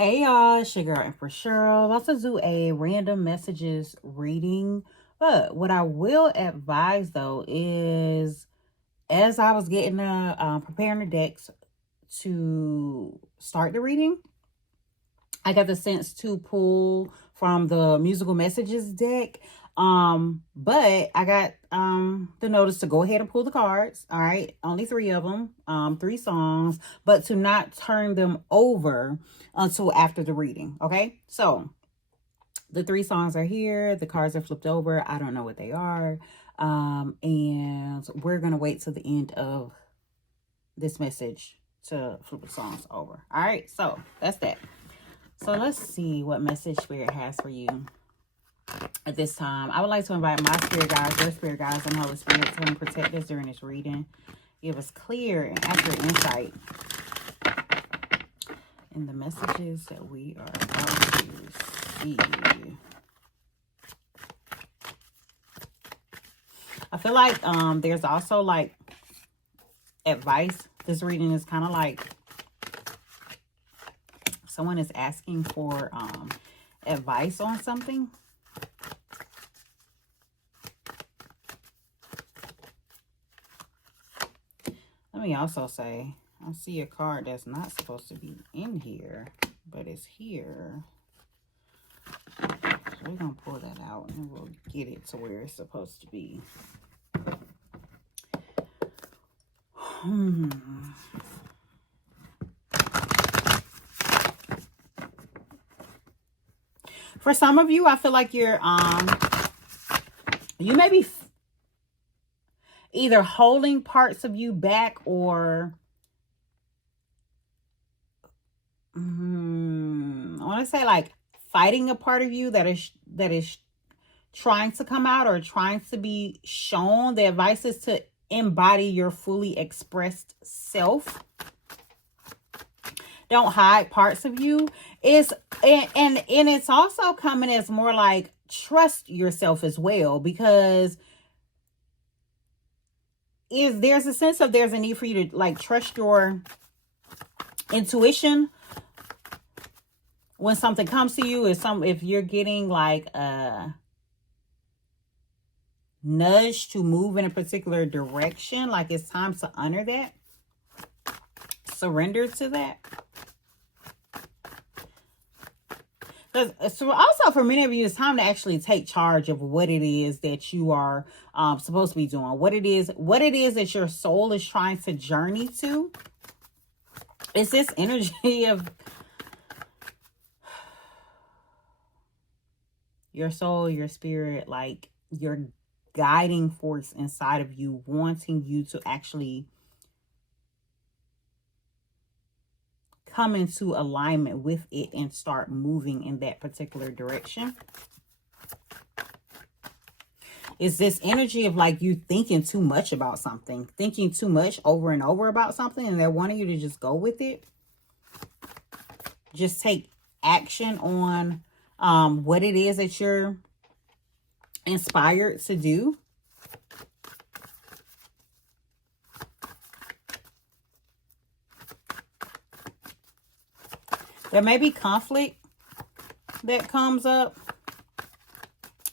Hey y'all, it's your girl Empress Cheryl. About to do a random messages reading. But what I will advise though is as I was getting preparing the decks to start the reading, I got the sense to pull from the musical messages deck. But I got the notice to go ahead and pull the cards. All right, only three of them, three songs, but to not turn them over until after the reading. Okay, so the three songs are here, the cards are flipped over. I don't know what they are. And we're gonna wait till the end of this message to flip the songs over. All right, so that's that. So let's see what message Spirit has for you at this time. I would like to invite my spirit guides, your spirit guides, and Holy Spirit to come protect us during this reading. Give us clear and accurate insight in the messages that we are about to see. I feel like there's also like advice. This reading is kind of like someone is asking for advice on something. Let me also say, I see a card that's not supposed to be in here, but it's here. So we're going to pull that out and we'll get it to where it's supposed to be. For some of you, I feel like you're, you may be either holding parts of you back or I want to say like fighting a part of you that is trying to come out or trying to be shown. The advice is to embody your fully expressed self. Don't hide parts of you. And it's also coming as more like trust yourself as well, because there's a sense of there's a need for you to like trust your intuition when something comes to you. If you're getting like a nudge to move in a particular direction, like it's time to honor that, surrender to that. So also for many of you, it's time to actually take charge of what it is that you are supposed to be doing. What it is that your soul is trying to journey to. It's this energy of your soul, your spirit, like your guiding force inside of you, wanting you to actually come into alignment with it and start moving in that particular direction. It's this energy of like you thinking too much about something, thinking too much over and over about something, and they're wanting you to just go with it. Just take action on what it is that you're inspired to do. There may be conflict that comes up.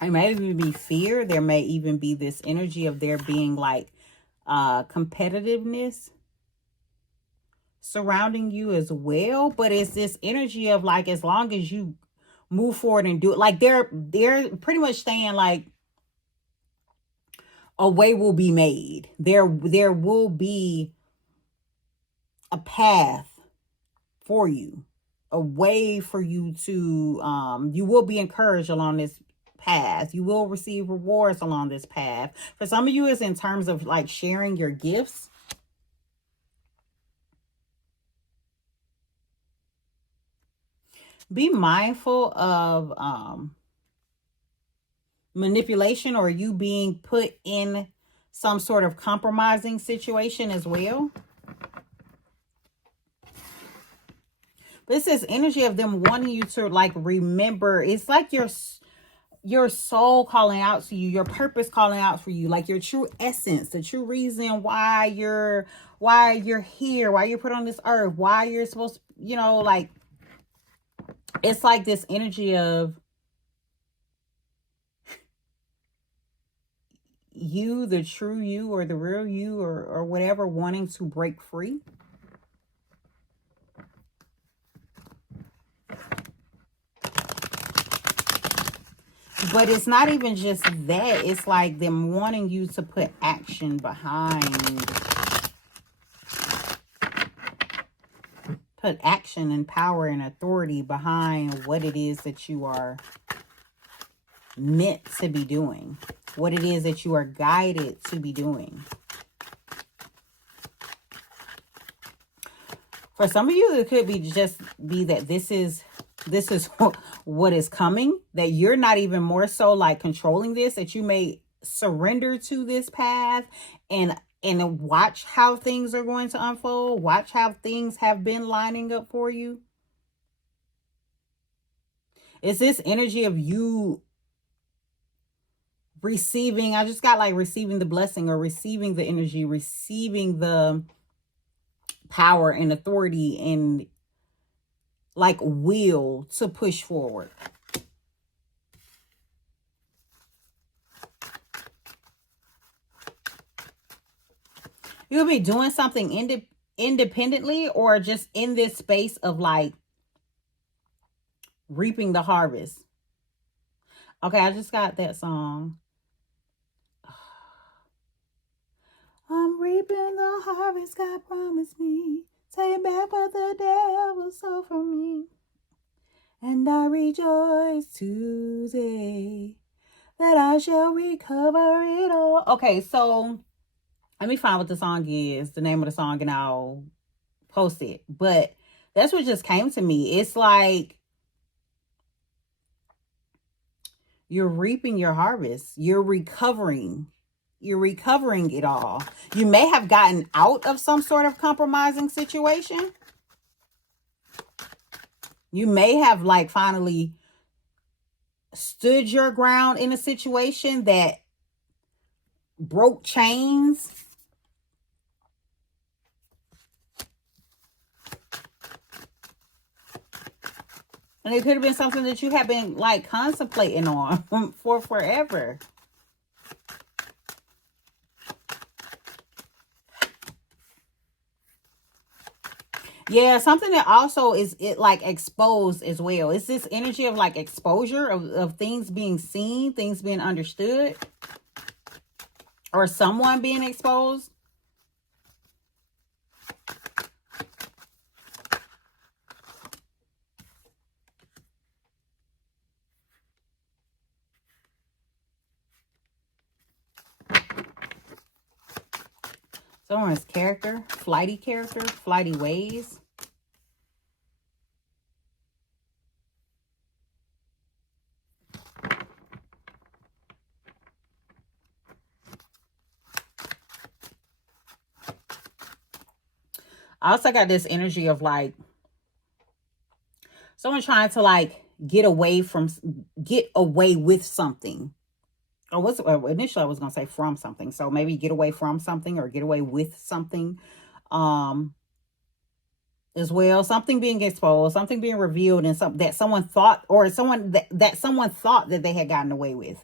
There may even be fear. There may even be this energy of there being like competitiveness surrounding you as well. But it's this energy of like, as long as you move forward and do it, like they're pretty much saying like a way will be made. There will be a path for you, a way for you to you will be encouraged along this path. You will receive rewards along this path. For some of you, it's in terms of like sharing your gifts. Be mindful of manipulation or you being put in some sort of compromising situation as well. This is energy of them wanting you to like remember. It's like your soul calling out to you, your purpose calling out for you, like your true essence, the true reason why you're here, why you're put on this earth, why you're supposed to, like it's like this energy of you, the true you or the real you, or whatever, wanting to break free. But it's not even just that. It's like them wanting you to put action behind, put action and power and authority behind what it is that you are meant to be doing, what it is that you are guided to be doing. For some of you, it could be just be that this is what is coming, that you're not even more so like controlling this, that you may surrender to this path and watch how things are going to unfold, watch how things have been lining up for you. It's this energy of you receiving, I just got like receiving the blessing, or receiving the energy, receiving the power and authority and like will to push forward. You'll be doing something independently, or just in this space of like reaping the harvest. Okay, I just got that song. I'm reaping the harvest God promised me. Take back what the devil stole from me. And I rejoice today that I shall recover it all. Okay, so let me find what the song is, the name of the song, and I'll post it. But that's what just came to me. It's like you're reaping your harvest. You're recovering it all. You may have gotten out of some sort of compromising situation. You may have like finally stood your ground in a situation that broke chains. And it could have been something that you have been like contemplating on for forever. Yeah, something that also is it like exposed as well. It's this energy of like exposure of things being seen, things being understood, or someone being exposed. Someone's character, flighty ways. I also got this energy of like someone trying to like get away with something. Or what's initially I was gonna say from something. So maybe get away from something or get away with something. As well, something being exposed, something being revealed, and something that someone thought, or someone that someone thought that they had gotten away with.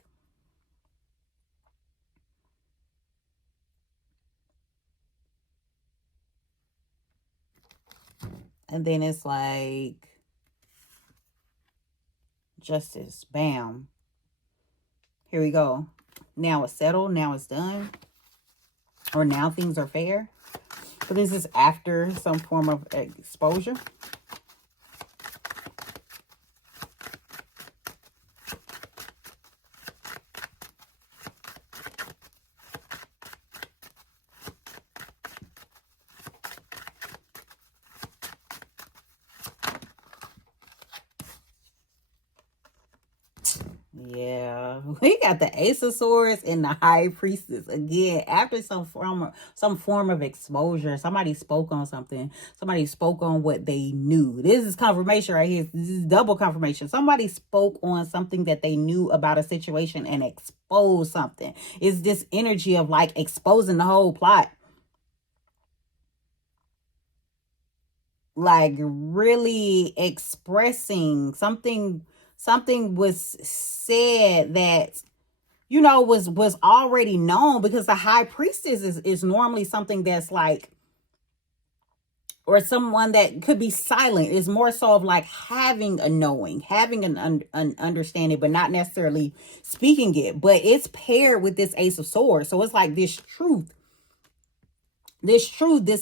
And then it's like justice, bam, here we go. Now it's settled, now it's done, or now things are fair. So this is after some form of exposure. Yeah, we got the Ace of Swords and the High Priestess again. After some form of exposure, somebody spoke on something. Somebody spoke on what they knew. This is confirmation right here. This is double confirmation. Somebody spoke on something that they knew about a situation and exposed something. It's this energy of like exposing the whole plot. like really expressing something. Something was said that, you know, was already known, because the high priestess is normally something that's like, or someone that could be silent. Is more so of like having a knowing, having an understanding, but not necessarily speaking it. But it's paired with this Ace of Swords, so it's like this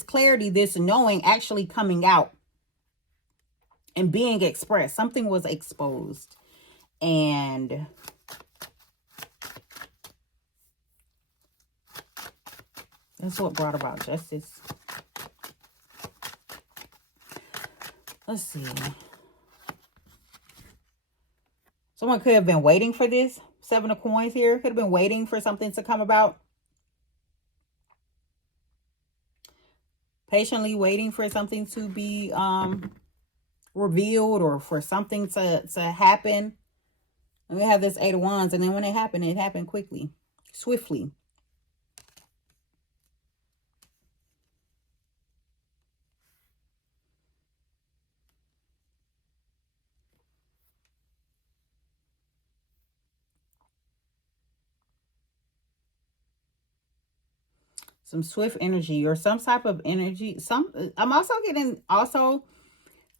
clarity, this knowing actually coming out and being expressed. Something was exposed, and that's what brought about justice. Let's see. Someone could have been waiting for this. 7 of Coins here. Could have been waiting for something to come about. Patiently waiting for something to be revealed, or for something to happen. And we have this 8 of Wands. And then when it happened quickly. Swiftly. Some swift energy, or some type of energy. I'm also getting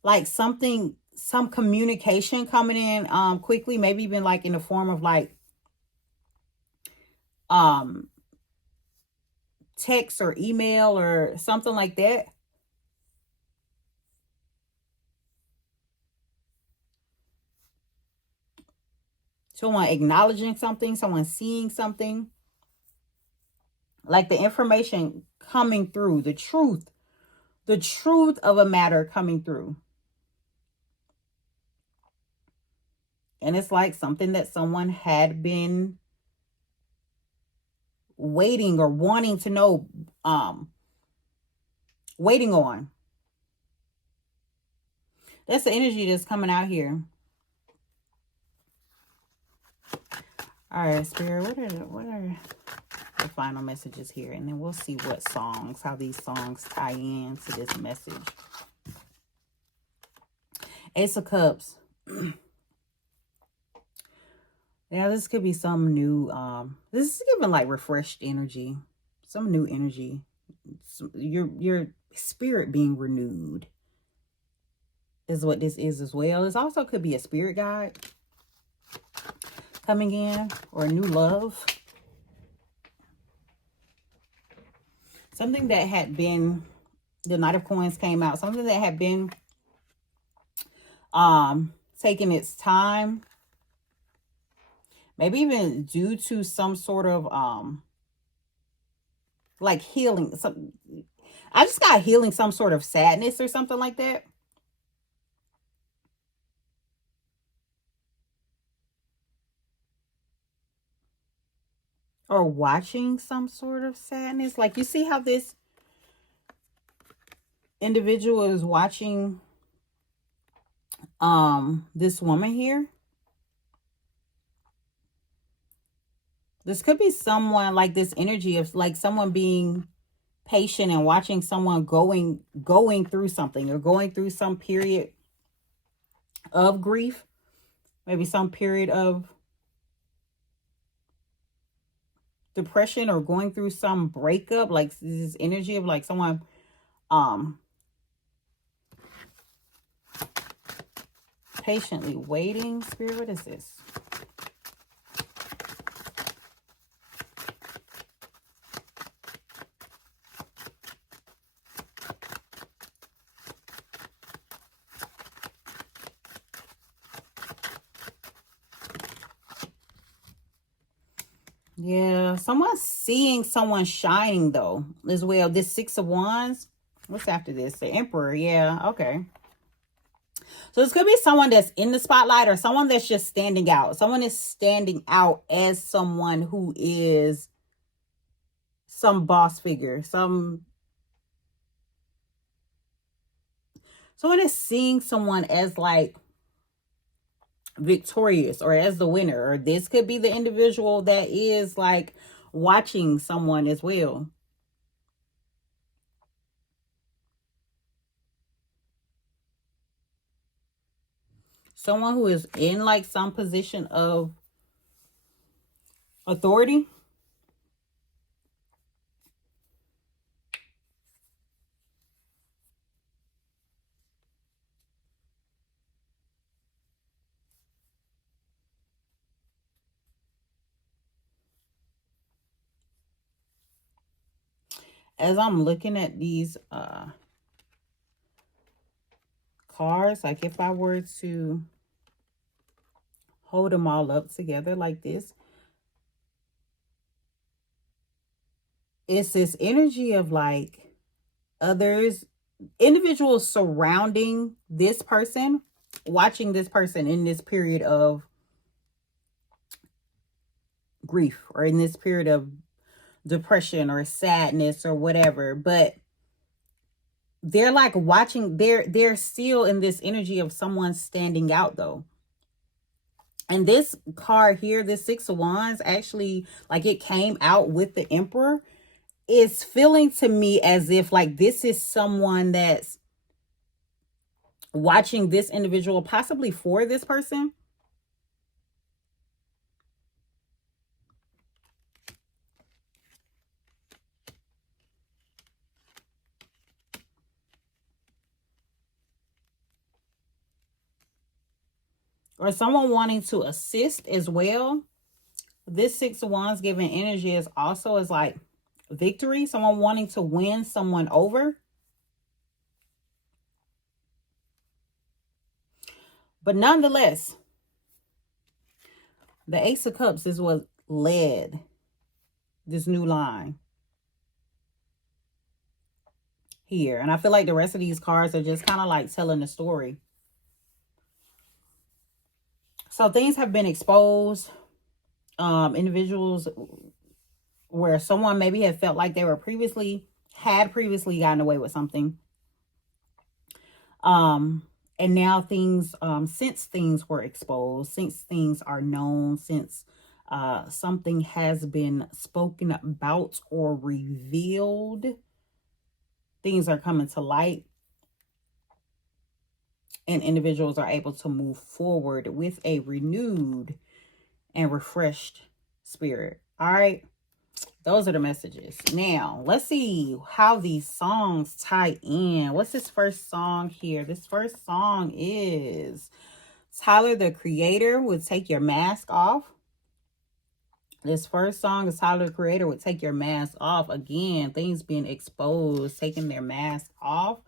like something, some communication coming in quickly, maybe even like in the form of like text or email or something like that. Someone acknowledging something, someone seeing something, like the information coming through, the truth of a matter coming through. And it's like something that someone had been waiting or wanting to know, waiting on. That's the energy that's coming out here. All right, Spirit, what are the final messages here? And then we'll see how these songs tie in to this message. Ace of Cups. Yeah, this could be some new, this is giving like refreshed energy, some new energy, your spirit being renewed is what this is as well. This also could be a spirit guide coming in, or a new love. Something that had been, the Knight of Coins came out, something that had been taking its time. Maybe even due to some sort of like healing. I just got healing some sort of sadness or something like that. Or watching some sort of sadness. Like, you see how this individual is watching this woman here. This could be someone, like this energy of like someone being patient and watching someone going through something, or going through some period of grief, maybe some period of depression, or going through some breakup. Like this energy of like someone patiently waiting. Spirit, what is this? Yeah, someone's seeing someone shining though as well. This 6 of Wands. What's after this? The Emperor. Yeah, okay. So this could be someone that's in the spotlight, or someone that's just standing out. Someone is standing out as someone who is some boss figure. Someone is seeing someone as like victorious, or as the winner. Or this could be the individual that is like watching someone as well. someone who is in like some position of authority. As I'm looking at these cards, like if I were to hold them all up together like this, it's this energy of like others, individuals surrounding this person, watching this person in this period of grief or in this period of depression or sadness or whatever, but they're like watching, they're still in this energy of someone standing out though. And this card here, this Six of Wands, actually, like it came out with the Emperor. It's feeling to me as if like this is someone that's watching this individual, possibly for this person. Or someone wanting to assist as well. This Six of Wands giving energy is also as like victory. Someone wanting to win someone over. But nonetheless, the Ace of Cups is what led this new line here. And I feel like the rest of these cards are just kind of like telling the story. So things have been exposed. Individuals where someone maybe had felt like they were previously gotten away with something. And now things, since things were exposed, since things are known, since something has been spoken about or revealed, things are coming to light. And individuals are able to move forward with a renewed and refreshed spirit. All right. Those are the messages. Now, let's see how these songs tie in. What's this first song here? This first song is Tyler, the Creator, with Take Your Mask Off. This first song is Tyler, the Creator, with Take Your Mask Off. Again, things being exposed, taking their mask off.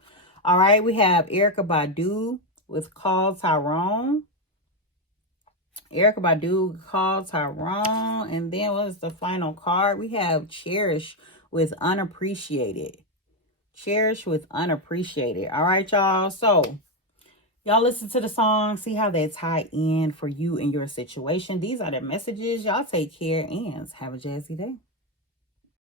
All right, we have Erykah Badu with Call Tyrone. Erykah Badu, Call Tyrone. And then what is the final card? We have Cherish with Unappreciated. Cherish with Unappreciated. All right, y'all. So y'all listen to the song, see how they tie in for you and your situation. These are the messages. Y'all take care and have a jazzy day.